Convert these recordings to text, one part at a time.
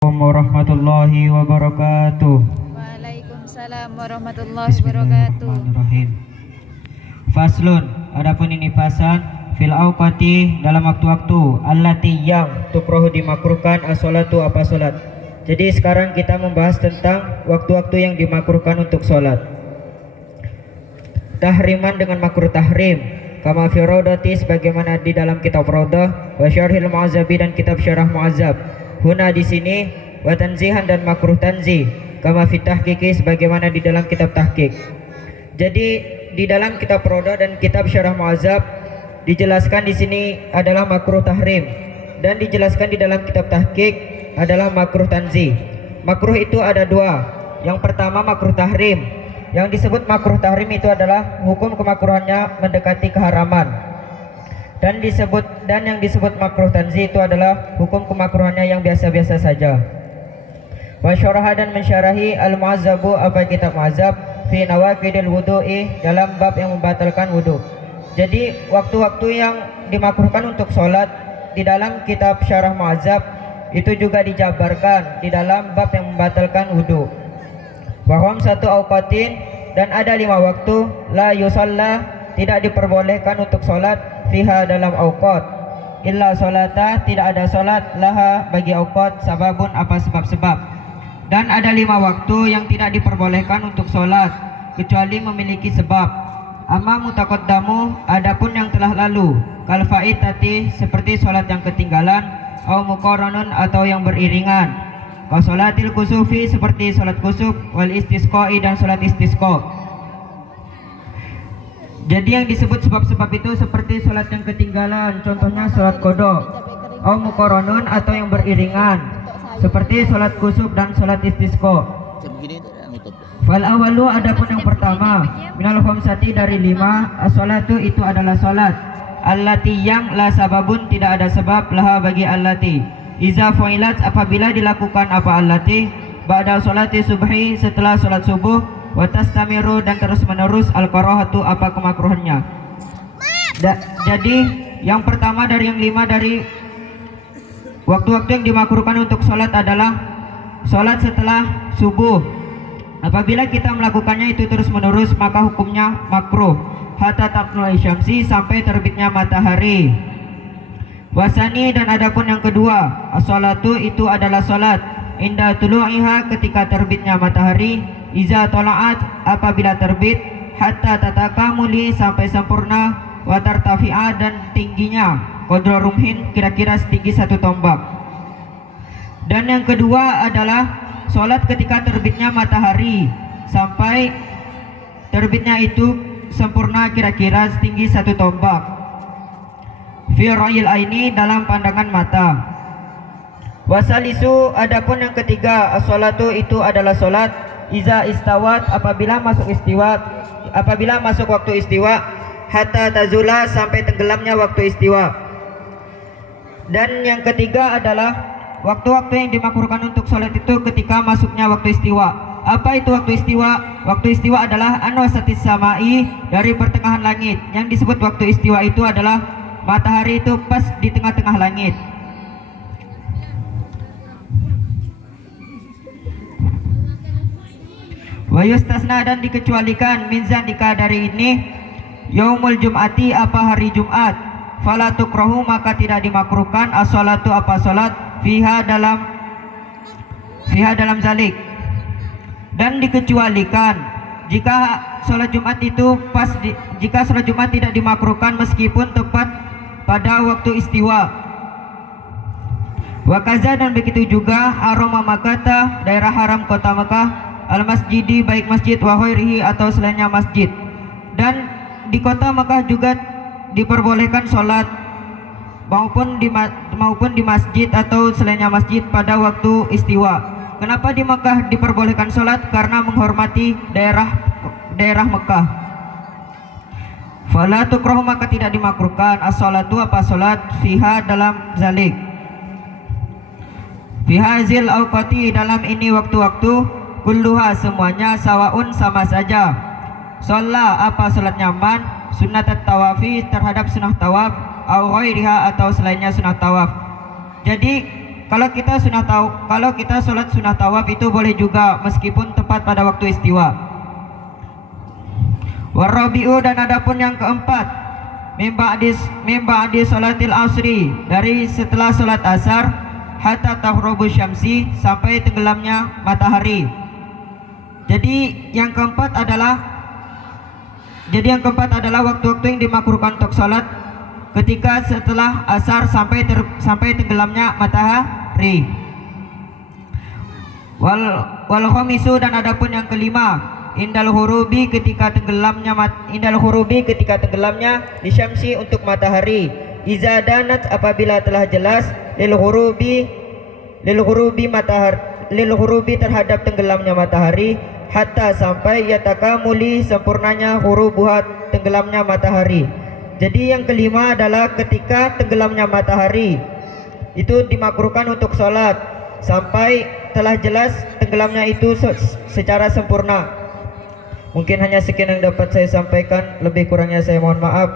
Warahmatullahi wabarakatuh. Waalaikumsalam warahmatullahi wabarakatuh. Bismillahirrahmanirrahim. Faslun, adapun ini fasan fil auqati dalam waktu-waktu allati yang tukrahu dimakruhkan as-salatu apa salat. Jadi sekarang kita membahas tentang waktu-waktu yang dimakruhkan untuk salat. Tahriman dengan makruh tahrim kama fi raudati sebagaimana di dalam kitab Raudah wa syarhil mu'azzabi dan kitab syarah mu'azzab. Huna di sini wa tanzihan dan makruh tanzih kama fi tahqiqi sebagaimana di dalam kitab tahqiq. Jadi di dalam kitab Raudah dan kitab syarah mu'azzab dijelaskan di sini adalah makruh tahrim dan dijelaskan di dalam kitab tahqiq adalah makruh tanzih. Makruh itu ada dua. Yang pertama makruh tahrim. Yang disebut makruh tahrim itu adalah hukum kemakruhannya mendekati keharaman. Dan yang disebut makruh tanzih itu adalah hukum kemakruhannya yang biasa-biasa saja. Wa syaraha dan mensyarahi al-mu'azzabu apa kitab mu'azzab fi nawaqidil wudu'i dalam bab yang membatalkan wudu. Jadi waktu-waktu yang dimakruhkan untuk sholat di dalam kitab syarah mu'azzab itu juga dijabarkan di dalam bab yang membatalkan wudu. Wahum satu auqatin dan ada 5 waktu la yusalla tidak diperbolehkan untuk sholat fiha dalam auqat illa sholata tidak ada sholat laha bagi auqat sababun apa sebab-sebab. Dan ada 5 waktu yang tidak diperbolehkan untuk sholat kecuali memiliki sebab. Amma mutaqaddamu adapun yang telah lalu kal faitati seperti sholat yang ketinggalan au muqarranun atau yang beriringan wa sholatil kusufi seperti sholat kusuf wal istisqai dan sholat istisqa. Jadi yang disebut sebab-sebab itu seperti sholat yang ketinggalan, contohnya sholat qada, au muqarranun atau yang beriringan, seperti sholat kusuf dan sholat istisqa. Fal awalu adapun yang pertama, minal khamsati dari 5, as-salatu itu adalah sholat, allati yang la sababun tidak ada sebab laha bagi allati. Iza fa'ilat apabila dilakukan apa allati, ba'da sholati subhi setelah sholat subuh. Watastamiru dan terus menerus al-karahatu apa kemakruhannya. Jadi yang pertama dari yang 5 dari waktu-waktu yang dimakruhkan untuk sholat adalah sholat setelah subuh. Apabila kita melakukannya itu terus menerus maka hukumnya makruh hatta tatlu'i syamsi sampai terbitnya matahari. Wasani dan adapun yang kedua as-sholatu itu adalah sholat inda tulu'iha ketika terbitnya matahari. Iza tola'at apabila terbit hatta tatakamuli sampai sempurna wa tartafi'a dan tingginya qadra rumhin kira-kira setinggi 1 tombak. Dan yang kedua adalah sholat ketika terbitnya matahari sampai terbitnya itu sempurna kira-kira setinggi 1 tombak. Fi ra'yil aini dalam pandangan mata. Wasalisu adapun yang ketiga as-sholatu itu adalah sholat iza istawat apabila masuk waktu istiwa hatta tazula sampai tenggelamnya waktu istiwa. Dan yang ketiga adalah waktu-waktu yang dimakruhkan untuk sholat itu ketika masuknya waktu istiwa. Apa itu waktu istiwa? Waktu istiwa adalah anwasatis samai dari pertengahan langit. Yang disebut waktu istiwa itu adalah matahari itu pas di tengah-tengah langit. Wa yustasna dan dikecualikan min zalika dari ini yaumul jum'ati apa hari Jumat. Fala tukrahu maka tidak dimakruhkan as-salatu apa salat fiha dalam zalik. Dan dikecualikan jika salat Jumat itu jika salat Jumat tidak dimakruhkan meskipun tepat pada waktu istiwa. Wa kaza dan begitu juga aroma Makkah daerah haram kota Makkah al-masjidi baik masjid wa ghairihi atau selainnya masjid. Dan di kota Makkah juga diperbolehkan sholat maupun di masjid atau selainnya masjid pada waktu istiwa. Kenapa di Makkah diperbolehkan sholat? Karena menghormati daerah Makkah. Fala tukrahu maka tidak dimakruhkan as-sholatu apa sholat fiha dalam zalik. Fiha zil auqati dalam ini waktu-waktu kulluha semuanya sawaun sama saja. Sholat apa sholat nyaman sunnat tawafi terhadap sunnah tawaf au ghairiha atau selainnya sunnah tawaf. Jadi kalau kita sholat sunnah tawaf itu boleh juga meskipun tepat pada waktu istiwa. Warabi'u, dan adapun yang keempat, mimba adis sholatil asri, dari setelah sholat asar, hatta taghrubu syamsi, sampai tenggelamnya matahari. Jadi yang keempat adalah waktu-waktu yang dimakruhkan untuk sholat ketika setelah asar sampai tenggelamnya matahari. Wal khamisu, dan adapun yang kelima, indal hurubi, ketika tenggelamnya di syamsi, untuk matahari. Iza danat, apabila telah jelas, lil hurubi terhadap tenggelamnya matahari, hatta, sampai yatakamuli, sempurnanya hurubuhat, tenggelamnya matahari. Jadi yang kelima adalah ketika tenggelamnya matahari itu dimakruhkan untuk sholat sampai telah jelas tenggelamnya itu secara sempurna. Mungkin hanya sekian yang dapat saya sampaikan, lebih kurangnya saya mohon maaf.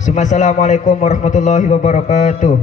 Assalamualaikum warahmatullahi wabarakatuh.